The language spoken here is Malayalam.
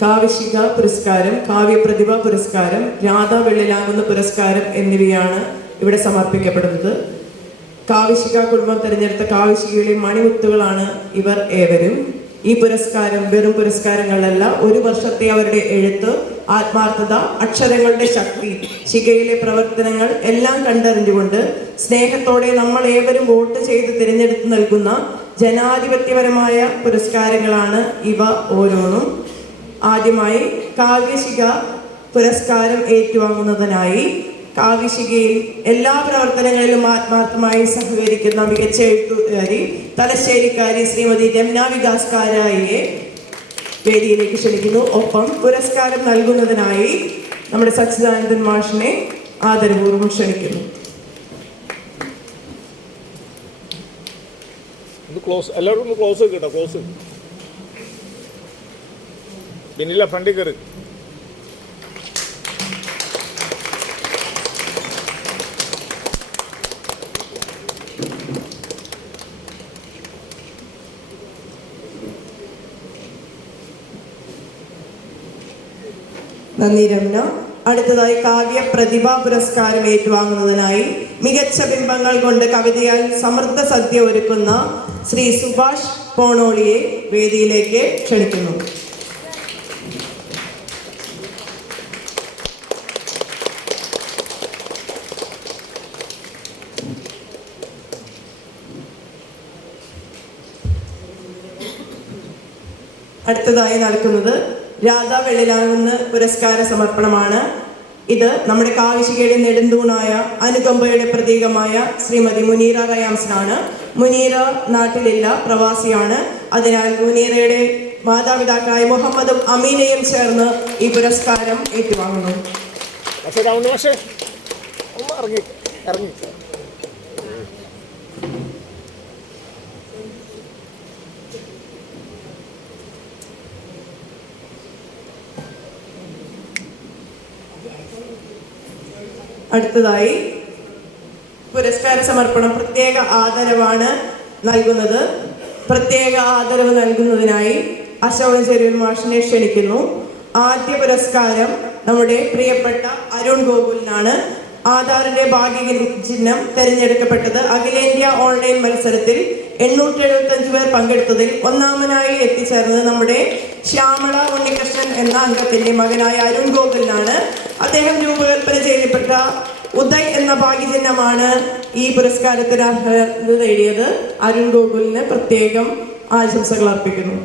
കാവിശിക പുരസ്കാരം, കാവ്യപ്രതിഭ പുരസ്കാരം, രാധാ വെള്ളിലാകുന്ന പുരസ്കാരം എന്നിവയാണ് ഇവിടെ സമർപ്പിക്കപ്പെടുന്നത്. കാവിശിക കുടുംബം തിരഞ്ഞെടുത്ത കാവിശികയിലെ മണിമുത്തുകളാണ് ഇവർ ഏവരും. ഈ പുരസ്കാരം വെറും പുരസ്കാരങ്ങളല്ല, ഒരു വർഷത്തെ അവരുടെ എഴുത്ത്, ആത്മാർത്ഥത, അക്ഷരങ്ങളുടെ ശക്തി, ശിഖയിലെ പ്രവർത്തനങ്ങൾ എല്ലാം കണ്ടറിഞ്ഞുകൊണ്ട് സ്നേഹത്തോടെ നമ്മൾ ഏവരും വോട്ട് ചെയ്ത് തിരഞ്ഞെടുത്ത് നൽകുന്ന ജനാധിപത്യപരമായ പുരസ്കാരങ്ങളാണ് ഇവ ഓരോന്നും. ആദ്യമായി കാവ്യശിഖ പുരസ്കാരം ഏറ്റുവാങ്ങുന്നതിനായി കാവ്യശിഖയിൽ എല്ലാ പ്രവർത്തനങ്ങളിലും ആത്മാർത്ഥമായി സഹകരിക്കുന്ന മികച്ച എഴുത്തുകാരി തലശ്ശേരിക്കാരി ശ്രീമതി രമ്ന വികാസ് കാരായിയെ വേദിയിലേക്ക് ക്ഷണിക്കുന്നു. ഒപ്പം പുരസ്കാരം നൽകുന്നതിനായി നമ്മുടെ സച്ചിദാനന്ദൻ മാഷിനെ ആദരപൂർവ്വം ക്ഷണിക്കുന്നു. എല്ലാവരും ക്ലോസ് കേട്ടോ, ക്ലോസ് പിന്നില്ല ഫ്രണ്ടിൽ കയറി. നന്ദി രമ്ന. അടുത്തതായി കാവ്യ പ്രതിഭാ പുരസ്കാരം ഏറ്റുവാങ്ങുന്നതിനായി മികച്ച ബിംബങ്ങൾ കൊണ്ട് കവിതയാൽ സമൃദ്ധ സദ്യ ഒരുക്കുന്ന ശ്രീ സുഭാഷ് പോണോളിയെ വേദിയിലേക്ക് ക്ഷണിക്കുന്നു. അടുത്തതായി നടക്കുന്നത് രാധാ വെള്ളിലാകുന്ന പുരസ്കാര സമർപ്പണമാണ്. ഇത് നമ്മുടെ കാവിശികയുടെ നെടുന്തൂണായ അനുകമ്പയുടെ പ്രതീകമായ ശ്രീമതി മുനീറ റയാംസിനാണ്. മുനീറ നാട്ടിലില്ല, പ്രവാസിയാണ്. അതിനാൽ മുനീറയുടെ മാതാപിതാക്കളായ മുഹമ്മദും അമീനയും ചേർന്ന് ഈ പുരസ്കാരം ഏറ്റുവാങ്ങുന്നു. അടുത്തതായി പുരസ്കാര സമർപ്പണം പ്രത്യേക ആദരവാണ് നൽകുന്നത്. പ്രത്യേക ആദരവ് നൽകുന്നതിനായി അശോകൻ ചെരുവിൽ മാഷിനെ ക്ഷണിക്കുന്നു. ആദ്യ പുരസ്കാരം നമ്മുടെ പ്രിയപ്പെട്ട അരുൺ ഗോകുലിനാണ്. ആധാറിന്റെ ഭാഗ്യ ചിഹ്നം തിരഞ്ഞെടുക്കപ്പെട്ടത് അഖിലേന്ത്യാ ഓൺലൈൻ മത്സരത്തിൽ 875 പേർ പങ്കെടുത്തതിൽ ഒന്നാമനായി എത്തിച്ചേർന്നത് നമ്മുടെ ശ്യാമള ഉണ്ണികൃഷ്ണൻ എന്ന അംഗത്തിന്റെ മകനായ അരുൺ ഗോകുലിനാണ്. അദ്ദേഹം രൂപകൽപ്പന ചെയ്യപ്പെട്ട ഉദയ് എന്ന ഭാഗ്യചിഹ്നമാണ് ഈ പുരസ്കാരത്തിന് അർഹത നേടിയത്. അരുൺ ഗോകുലിന് പ്രത്യേകം ആശംസകൾ അർപ്പിക്കുന്നു.